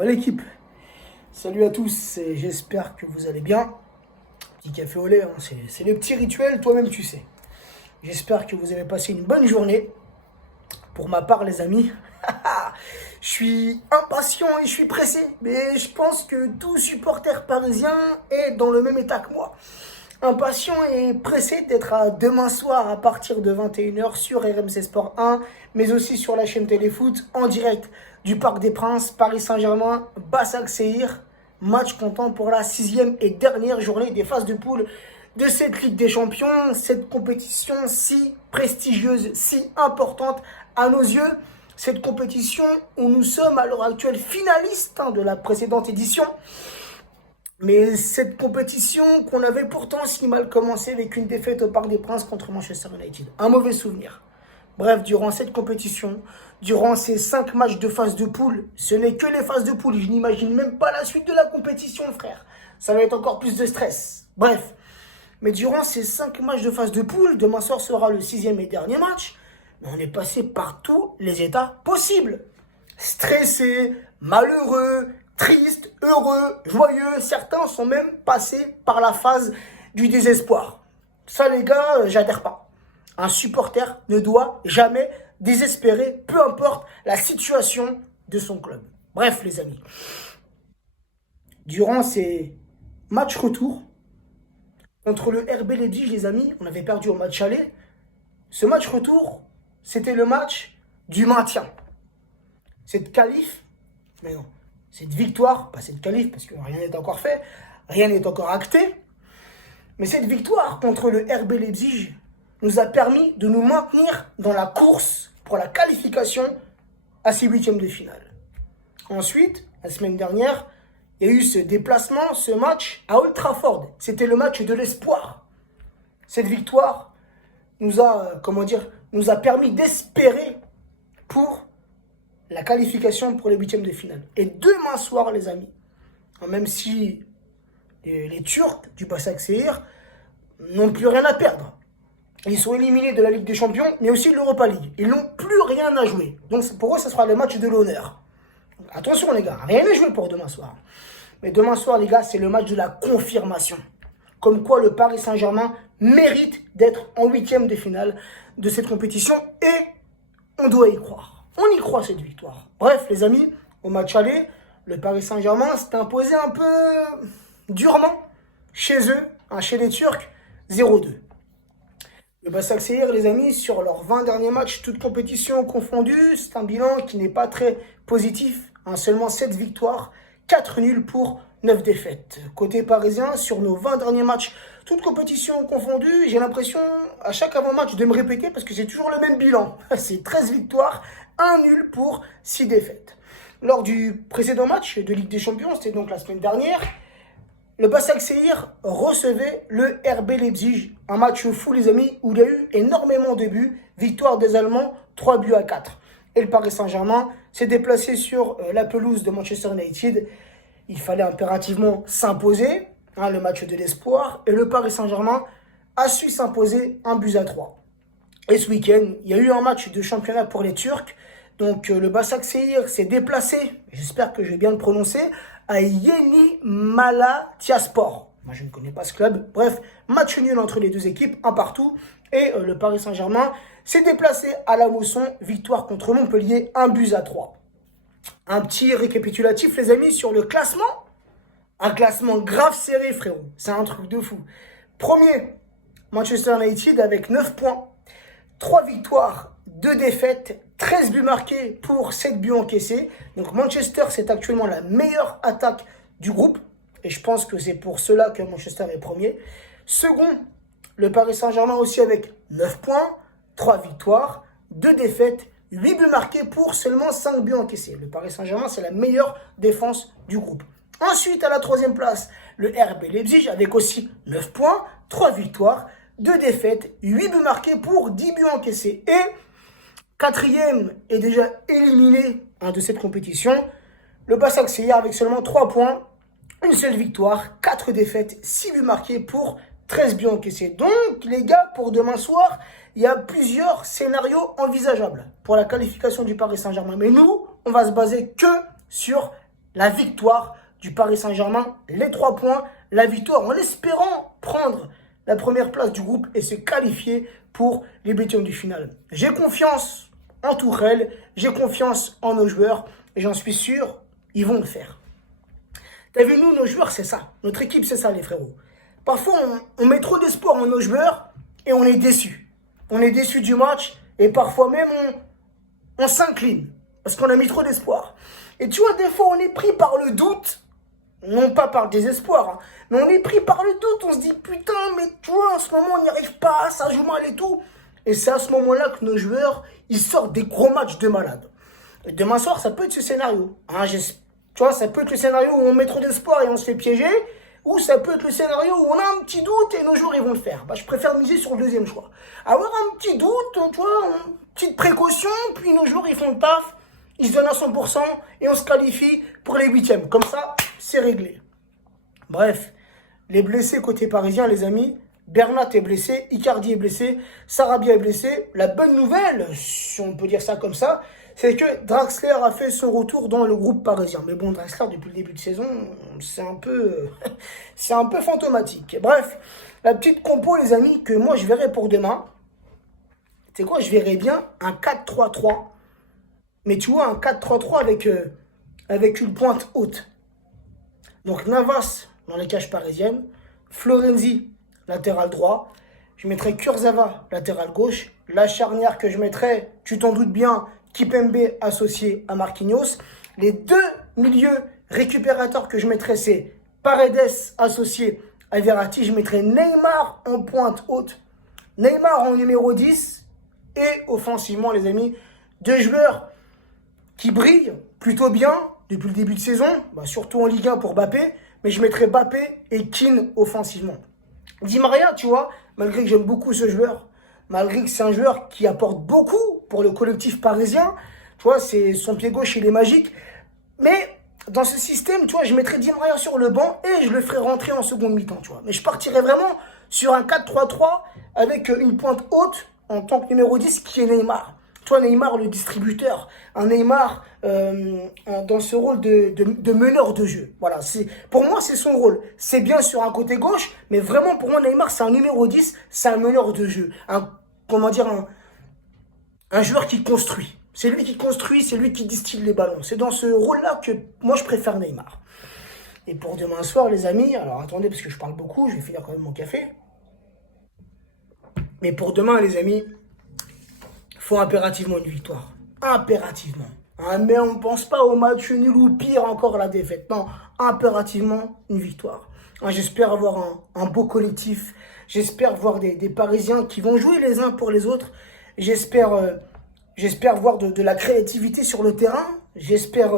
Quoi l'équipe? Salut à tous, et j'espère que vous allez bien. Petit café au lait, hein, c'est le petit rituel, toi-même tu sais. J'espère que vous avez passé une bonne journée. Pour ma part, les amis, je suis impatient et je suis pressé. Mais je pense que tout supporter parisien est dans le même état que moi. Impatient et pressé d'être à demain soir à partir de 21h sur RMC Sport 1, mais aussi sur la chaîne Téléfoot en direct du Parc des Princes, Paris Saint-Germain, Başakşehir. Match comptant pour la 6e et dernière journée des phases de poule de cette Ligue des Champions, cette compétition si prestigieuse, si importante à nos yeux. Cette compétition où nous sommes à l'heure actuelle finalistes de la précédente édition. Mais cette compétition qu'on avait pourtant si mal commencé avec une défaite au Parc des Princes contre Manchester United. Un mauvais souvenir. Bref, durant cette compétition, durant ces 5 matchs de phase de poule, ce n'est que les phases de poule. Je n'imagine même pas la suite de la compétition, frère. Ça va être encore plus de stress. Bref. Mais durant ces 5 matchs de phase de poule, demain soir sera le 6e et dernier match, mais on est passé par tous les états possibles. Stressé, malheureux, triste, heureux, joyeux. Certains sont même passés par la phase du désespoir. Ça, les gars, j'adhère pas. Un supporter ne doit jamais désespérer, peu importe la situation de son club. Bref, les amis. Durant ces matchs retour, contre le RB Leipzig, les amis, on avait perdu au match aller. Ce match retour, c'était le match du maintien. Cette qualif, mais non, cette victoire, pas cette qualif parce que rien n'est encore fait, rien n'est encore acté, mais cette victoire contre le RB Leipzig nous a permis de nous maintenir dans la course pour la qualification à ces huitièmes de finale. Ensuite, la semaine dernière, il y a eu ce déplacement, ce match à Old Trafford. C'était le match de l'espoir. Cette victoire nous a, nous a permis d'espérer pour la qualification pour les huitièmes de finale. Et demain soir, les amis, même si les Turcs du Başakşehir n'ont plus rien à perdre. Ils sont éliminés de la Ligue des Champions, mais aussi de l'Europa League. Ils n'ont plus rien à jouer. Donc pour eux, ce sera le match de l'honneur. Attention les gars, rien n'est joué pour demain soir. Mais demain soir, les gars, c'est le match de la confirmation. Comme quoi le Paris Saint-Germain mérite d'être en huitième de finale de cette compétition. Et on doit y croire. On y croit cette victoire. Bref, les amis, au match aller, le Paris Saint-Germain s'est imposé un peu durement chez eux, chez les Turcs, 0-2. Le Başakşehir, les amis, sur leurs 20 derniers matchs, toutes compétitions confondues, c'est un bilan qui n'est pas très positif. Seulement 7 victoires, 4 nuls pour 9 défaites. Côté parisien, sur nos 20 derniers matchs, toutes compétitions confondues, j'ai l'impression à chaque avant-match de me répéter parce que c'est toujours le même bilan. C'est 13 victoires, 1 nul pour 6 défaites. Lors du précédent match de Ligue des Champions, c'était donc la semaine dernière, le Başakşehir recevait le RB Leipzig. Un match fou, les amis, où il y a eu énormément de buts. Victoire des Allemands, 3-4. Et le Paris Saint-Germain s'est déplacé sur la pelouse de Manchester United. Il fallait impérativement s'imposer, le match de l'espoir. Et le Paris Saint-Germain a su s'imposer 1-3. Et ce week-end, il y a eu un match de championnat pour les Turcs. Donc le Başakşehir s'est déplacé, j'espère que je vais bien le prononcer, à Yeni Malatyaspor. Moi, je ne connais pas ce club. Bref, match nul entre les deux équipes, 1-1. Et le Paris Saint-Germain s'est déplacé à la Mosson, victoire contre Montpellier, 1-3. Un petit récapitulatif, les amis, sur le classement. Un classement grave serré, frérot. C'est un truc de fou. Premier, Manchester United avec 9 points. 3 victoires, 2 défaites, 13 buts marqués pour 7 buts encaissés. Donc Manchester, c'est actuellement la meilleure attaque du groupe. Et je pense que c'est pour cela que Manchester est premier. Second, le Paris Saint-Germain aussi avec 9 points, 3 victoires, 2 défaites, 8 buts marqués pour seulement 5 buts encaissés. Le Paris Saint-Germain, c'est la meilleure défense du groupe. Ensuite, à la troisième place, le RB Leipzig avec aussi 9 points, 3 victoires, 2 défaites, 8 buts marqués pour 10 buts encaissés. Et quatrième est déjà éliminé de cette compétition. Le Başakşehir avec seulement 3 points, une seule victoire, 4 défaites, 6 buts marqués pour 13 buts encaissés. Donc, les gars, pour demain soir, il y a plusieurs scénarios envisageables pour la qualification du Paris Saint-Germain. Mais nous, on va se baser que sur la victoire du Paris Saint-Germain, les 3 points, la victoire en espérant prendre la première place du groupe et se qualifier pour les huitièmes de finale. J'ai confiance en Tourelle, j'ai confiance en nos joueurs et j'en suis sûr, ils vont le faire. T'as vu, nous, nos joueurs, c'est ça. Notre équipe, c'est ça, les frérots. Parfois, on met trop d'espoir en nos joueurs et on est déçu. On est déçu du match et parfois même, on s'incline parce qu'on a mis trop d'espoir. Et tu vois, des fois, on est pris par le doute, non pas par le désespoir, hein, mais on est pris par le doute. On se dit, putain, mais tu vois, en ce moment, on n'y arrive pas, ça joue mal et tout. Et c'est à ce moment-là que nos joueurs, ils sortent des gros matchs de malade. Et demain soir, ça peut être ce scénario. Hein, tu vois, ça peut être le scénario où on met trop d'espoir et on se fait piéger. Ou ça peut être le scénario où on a un petit doute et nos joueurs, ils vont le faire. Bah, je préfère miser sur le deuxième choix. Avoir un petit doute, tu vois, une petite précaution, puis nos joueurs, ils font le taf. Ils se donnent à 100% et on se qualifie pour les huitièmes. Comme ça, c'est réglé. Bref, les blessés côté parisien, les amis. Bernat est blessé, Icardi est blessé, Sarabia est blessé. La bonne nouvelle, si on peut dire ça comme ça, c'est que Draxler a fait son retour dans le groupe parisien. Mais bon, Draxler, depuis le début de saison, c'est un peu fantomatique. Bref, la petite compo, les amis, que moi je verrai pour demain, c'est quoi? Je verrai bien un 4-3-3. Mais tu vois, un 4-3-3 avec une pointe haute. Donc Navas dans les cages parisiennes, Florenzi, latéral droit. Je mettrai Kurzawa, latéral gauche. La charnière que je mettrai, tu t'en doutes bien, Kipembe associé à Marquinhos. Les deux milieux récupérateurs que je mettrai, c'est Paredes associé à Verratti. Je mettrai Neymar en pointe haute. Neymar en numéro 10. Et offensivement, les amis, deux joueurs qui brille plutôt bien depuis le début de saison, bah surtout en Ligue 1 pour Mbappé, mais je mettrais Mbappé et Keane offensivement. Di Maria, tu vois, malgré que j'aime beaucoup ce joueur, malgré que c'est un joueur qui apporte beaucoup pour le collectif parisien, tu vois, c'est son pied gauche, il est magique, mais dans ce système, tu vois, je mettrais Di Maria sur le banc et je le ferais rentrer en seconde mi-temps, tu vois. Mais je partirais vraiment sur un 4-3-3 avec une pointe haute en tant que numéro 10 qui est Neymar. Toi, Neymar, le distributeur, un Neymar dans ce rôle de meneur de jeu. Voilà, pour moi, c'est son rôle. C'est bien sur un côté gauche, mais vraiment, pour moi, Neymar, c'est un numéro 10, c'est un meneur de jeu. Un joueur qui construit. C'est lui qui construit, c'est lui qui distille les ballons. C'est dans ce rôle-là que moi, je préfère Neymar. Et pour demain soir, les amis, alors attendez, parce que je parle beaucoup, je vais finir quand même mon café. Mais pour demain, les amis, faut impérativement une victoire. Impérativement. Hein, mais on ne pense pas au match nul ou pire encore la défaite. Non, impérativement une victoire. Hein, j'espère avoir un beau collectif. J'espère voir des Parisiens qui vont jouer les uns pour les autres. J'espère voir de la créativité sur le terrain. J'espère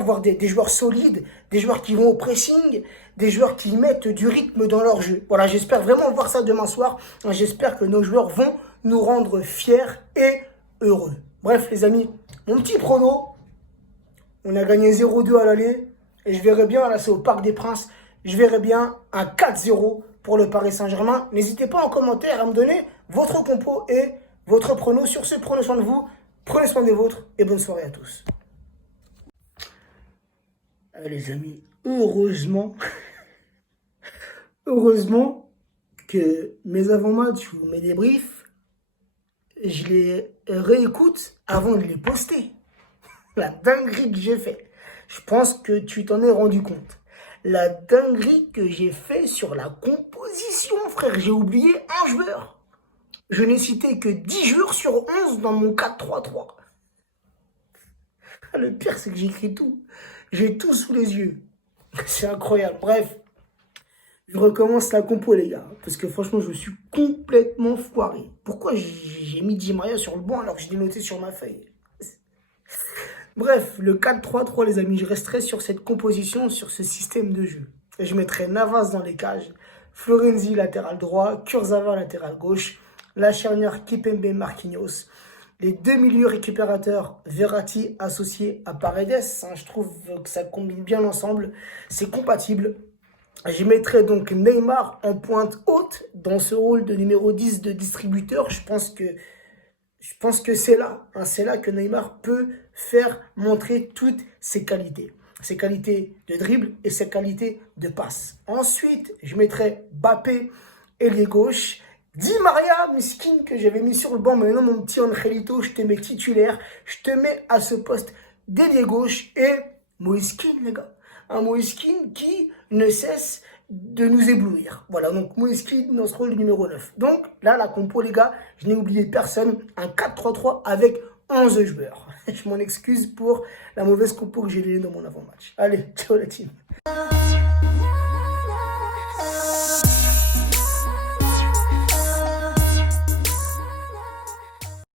voir des joueurs solides, des joueurs qui vont au pressing, des joueurs qui mettent du rythme dans leur jeu. Voilà, j'espère vraiment voir ça demain soir. J'espère que nos joueurs vont nous rendre fiers et heureux. Bref, les amis, mon petit prono, on a gagné 0-2 à l'aller. Et je verrai bien, là c'est au Parc des Princes, je verrai bien un 4-0 pour le Paris Saint-Germain. N'hésitez pas en commentaire à me donner votre compo et votre prono. Sur ce, prenez soin de vous, prenez soin des vôtres et bonne soirée à tous. Les amis, heureusement que mes avant-matchs ou mes débriefs, je les réécoute avant de les poster. La dinguerie que j'ai fait. Je pense que tu t'en es rendu compte. La dinguerie que j'ai fait sur la composition, frère. J'ai oublié un joueur. Je n'ai cité que 10 joueurs sur 11 dans mon 4-3-3. Le pire, c'est que j'écris tout. J'ai tout sous les yeux. C'est incroyable. Bref, je recommence la compo, les gars. Parce que franchement, je me suis complètement foiré. Pourquoi j'ai mis Di Maria sur le banc alors que je l'ai noté sur ma feuille? Bref, le 4-3-3, les amis, je resterai sur cette composition, sur ce système de jeu. Et je mettrai Navas dans les cages, Florenzi latéral droit, Kurzawa latéral gauche, la charnière Kipembe Marquinhos, les deux milieux récupérateurs, Verratti associé à Paredes. Hein, je trouve que ça combine bien l'ensemble, c'est compatible. Je mettrai donc Neymar en pointe haute dans ce rôle de numéro 10 de distributeur. Je pense que c'est là que Neymar peut faire montrer toutes ses qualités. ses qualités de dribble et ses qualités de passe. Ensuite, je mettrai Mbappé, ailier gauche. Di Maria, Miskin, que j'avais mis sur le banc, mais non, mon petit Angelito, je te mets titulaire. Je te mets à ce poste d'ailier gauche. Et Moïskine, les gars. Un Moïskine qui ne cesse de nous éblouir. Voilà, donc Moïskine dans ce rôle numéro 9. Donc là, la compo, les gars, je n'ai oublié personne. Un 4-3-3 avec 11 joueurs. Je m'en excuse pour la mauvaise compo que j'ai donnée dans mon avant-match. Allez, ciao la team.